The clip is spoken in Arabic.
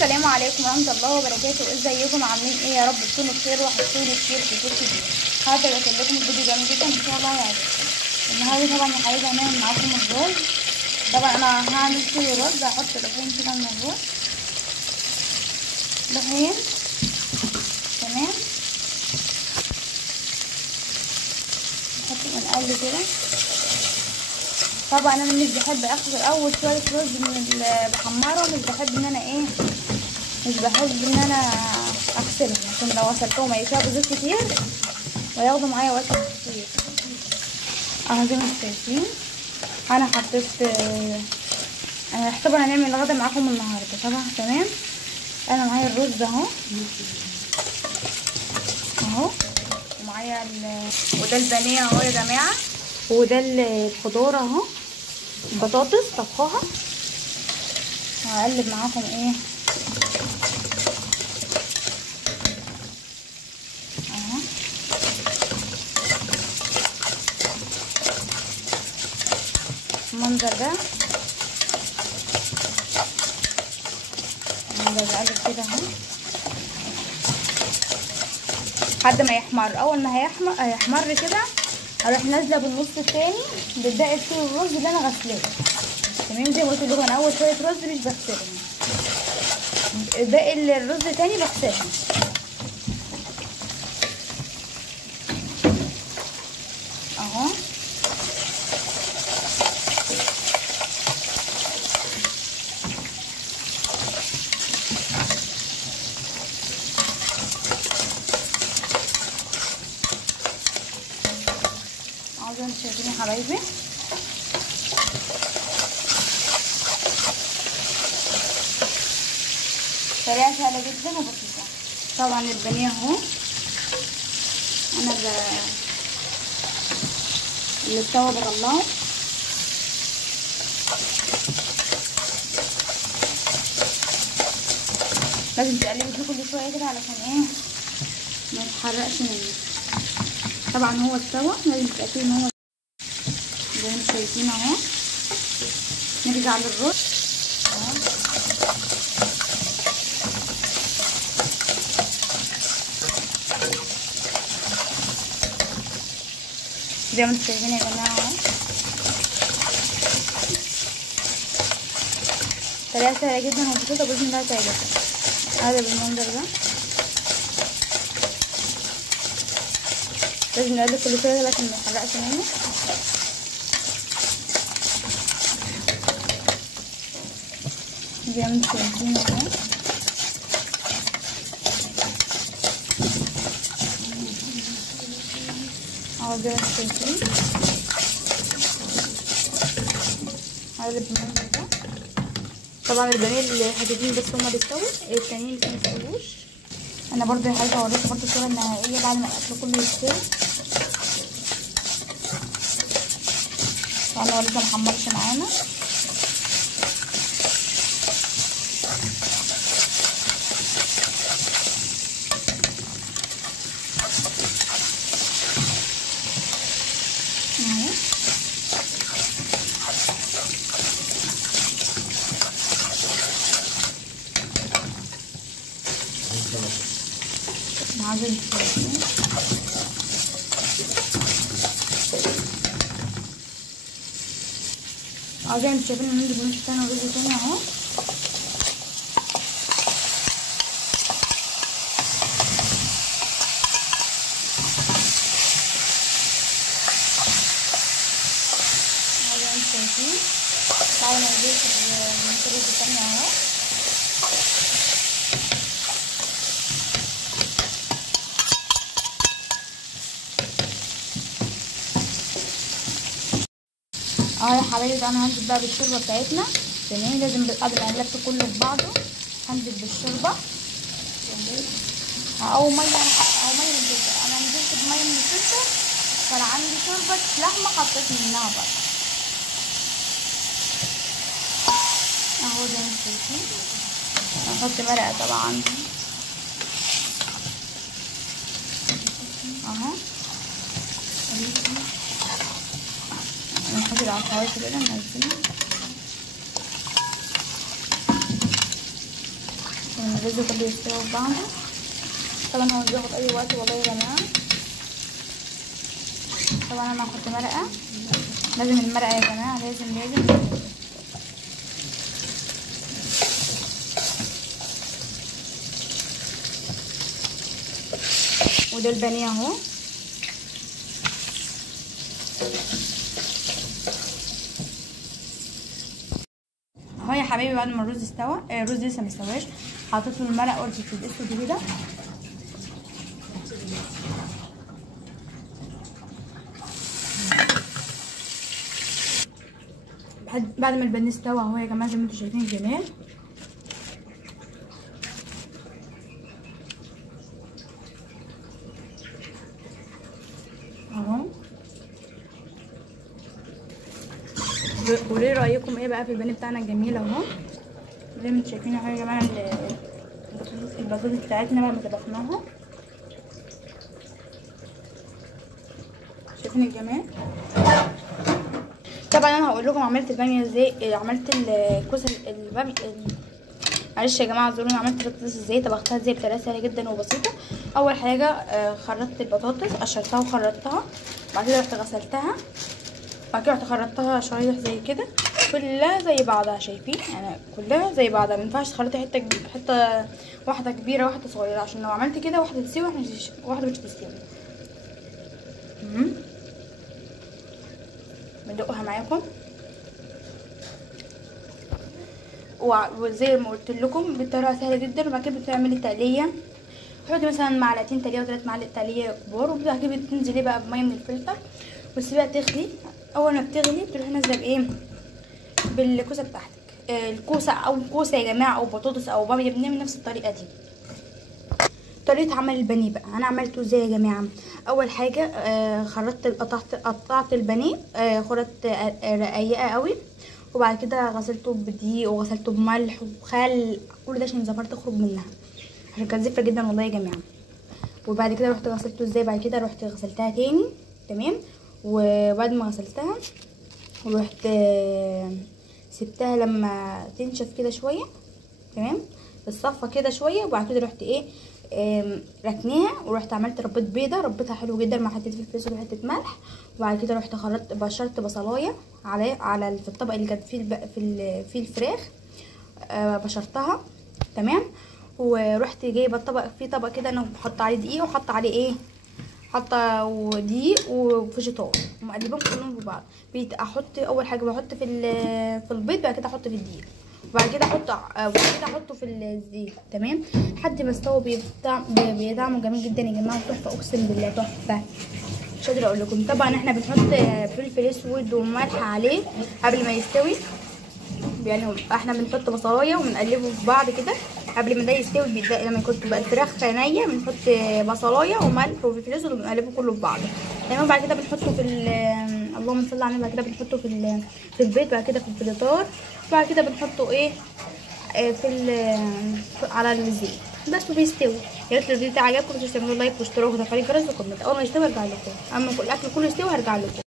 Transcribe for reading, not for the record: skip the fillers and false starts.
السلام عليكم ورحمه الله وبركاته. ازيكم عاملين ايه؟ يا رب تكونوا بخير وحشتوني كتير كتير كتير. هقدر اكل لكم الفيديو جميل جدا ان شاء الله يعجبكم. النهارده طبعا يا حبايبي هنعمل معاكم الرز. طبعا انا هعمل كيلو رز، هحط لحين كده من الرز، لحين تمام. نحط ونقلب كده. طبعا انا مش بحب اخسر اول شويه رز من بحمره، مش بحب ان انا مش بحب ان انا اغسلهم، عشان لو غسلتهم هيشربوا زيت كتير وياخدوا معايا وقت كتير. اهو زي ما انتم شايفين انا حطيت، انا طبعا هنعمل الغدا معاكم النهارده طبعا تمام. انا معايا الرز اهو ومعايا وده البانيه اهو يا جماعه، وده الخضار اهو، بطاطس طبخاها. هقلب معاكم اهو المنظر ده، بقلب كده اهو لحد ما يحمر. اول ما هيحمر كده هروح نازله بالنص التاني بالباقي كيلو الرز اللي انا غسلاه تمام. زي ما قلت لكم انا اول شويه رز مش بغسلهم، باقي الرز تاني بغسلهم اهو. زي ما شايفين يا حبايبي طريقه سهله جدا وبسيطه. طبعا البانيه اهو انا اللي استوى بطلعه. لازم تقلبي فيه كل شويه كده علشان ما يتحرقش منك. طبعا هو استوى، لازم تتاكدي ان هو زي ما انتم شايفين اهو. نرجع للرز اهو. زي ما انتم شايفين يا جماعه اهو. طريقه سهله جدا وبسيطه باذن الله تعجبكم. هذا بالمنظر ده، لازم نقلب كل شويه عشان ما يحرقش منه. زي ما انتم شايفين اهو. زي ما انتم شايفين هقلب بالمنظر ده. طبعا البانيه الحتتين بس هما اللي استووا، التانيين لسه مستووش. انا برضو يا حبايبي هوريكم برضو الصوره النهائيه بعد ما الاكل كله يستوي. طبعا هو لسه محمرش معانا. زي ما انتم شايفين هنجيب نص تاني ورز تاني اهو. زي ما انتم شايفين بعد ما نضيف نص الرز تاني اهو. يا حبايبي انا هنزل بقى بالشوربه بتاعتنا تمام. لازم قبل ما نلف كله في بعضه هنزل بالشوربه او ميه من الفلتر. انا نزلت بميه من الفلتر، كان عندي شوربه لحمه حطيت منها بقى اهو. زي ما انتم شايفين هنحط مرقه طبعا اهو. نحط العصايه كده ننزلها عشان الرز كله يستوي في بعضه. طبعا هو مش بياخد اي وقت والله يا جماعه. طبعا انا هحط مرقه، لازم المرقه يا جماعه، لازم. وده البانيه اهو. اهو يا حبايبي بعد ما الرز استوى، الرز لسه مستواش، حطيت له المرق والفلفل الاسود كده. بعد ما البانيه استوى اهو يا جماعه زي ما انتم شايفين الجمال اهو. قولي رايكم ايه بقى في البانيه بتاعنا الجميل اهو زي ما انتم شايفين اهو يا جماعه. البطاطس بتاعتنا بعد ما طبخناها شايفين الجمال. طبعا انا هقول لكم عملت الباميه ازاي، عملت الكوسه الباميه. معلش يا جماعه اعذروني، عملت البطاطس ازاي، طبختها ازاي بطريقه سهله جدا وبسيطه. اول حاجه خرطت البطاطس، قشرتها وخرطتها، بعد كده رحت غسلتها، بعد كده رحت خرطتها شرايح زي كده كلها زي بعضها. شايفين يعني كلها زي بعضها، مينفعش تخرطي حته واحده كبيره واحده صغيره، عشان لو عملت كده واحده تستوي واحده مش تستوي. بدقها معاكم وزي ما قلت لكم بطريقه سهله جدا. وبعد كده بتعملي تقليه، تحطي مثلا معلقتين تقليه و3 معالق تقليه كبار، وبعد كده بتنزلي بقى بميه من الفلتر وتسيبيها تغلي. اول ما بتغلي بتروحي نازله بايه، بالكوسه بتاعتك. الكوسه او كوسه يا جماعه او بطاطس او باميه بنعمل نفس الطريقه دي. طريقه عمل البانيه بقى انا عملته ازاي يا جماعه. اول حاجه قطعت البانيه خرط رقيقه قوي، وبعد كده غسلته بدقيق وغسلته بملح وخل، كل ده عشان الزفاره تخرج منها، عشان كانت زفره جدا والله يا جماعه. وبعد كده رحت غسلته ازاي، بعد كده رحت غسلتها تاني تمام. وبعد ما غسلتها ورحت سبتها لما تنشف كده شويه تمام، الصفه كده شويه. وبعد كده رحت ايه ركنيها، ورحت عملت ربيت بيضه، ربيتها حلو جدا مع حته فلفل اسود وحته ملح. وبعد كده رحت بشرت بصلايه على في الطبق اللي كانت فيه الفراخ، بشرتها تمام. ورحت جايبه الطبق، في طبق كده انا بحط عليه دقيق وحط عليه ايه، حاطه دقيق وفيجيتار ومقلبهم كلهم في بعض. احط اول حاجه بحط في البيض، بعد كده احط في الدقيق، وبعد كده احطه في الزيت تمام لحد ما استوى. بيطعمه جميل جدا يا جماعه وتحفه، اقسم بالله تحفه مش قادره اقول لكم. طبعا احنا بنحط فلفل اسود وملح عليه قبل ما يستوي، يعني احنا بنحط بصلايه وبنقلبه في بعض كده قبل ما ده يستوي. لما كنت بقى الفراخ نيه بنحط بصلايه وملح وفلفل اسود وبنقلبه كله في بعض تمام. بعد كده بنحطه في اللهم صل على النبي، بعد كده بنحطه في البيض، بعد كده في الفيجيتار، بعد كده بنحطه ايه على الزيت بس وبيستوي. يا ريت الفيديو ده عجبكم، متنسوش تعملوا لايك واشتراك وتفعيل الجرس وكومنت. اول ما يستوي هرجع لكم، اما الاكل كله يستوي هرجع لكم.